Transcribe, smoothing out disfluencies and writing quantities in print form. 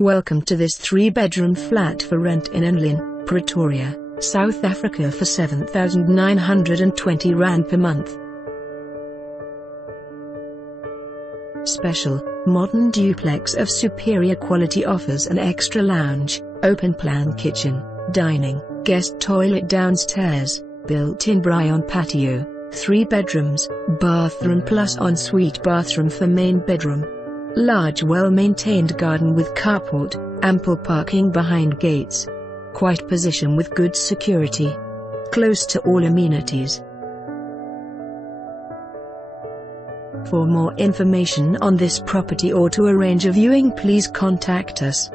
Welcome to this 3-bedroom flat for rent in Enlin, Pretoria, South Africa for R7,920 per month. Special, modern duplex of superior quality offers an extra lounge, open-plan kitchen, dining, guest toilet downstairs, built-in Braai patio, 3 bedrooms, bathroom plus ensuite bathroom for main bedroom. Large well-maintained garden with carport, ample parking behind gates. Quiet position with good security. Close to all amenities. For more information on this property or to arrange a viewing, please contact us.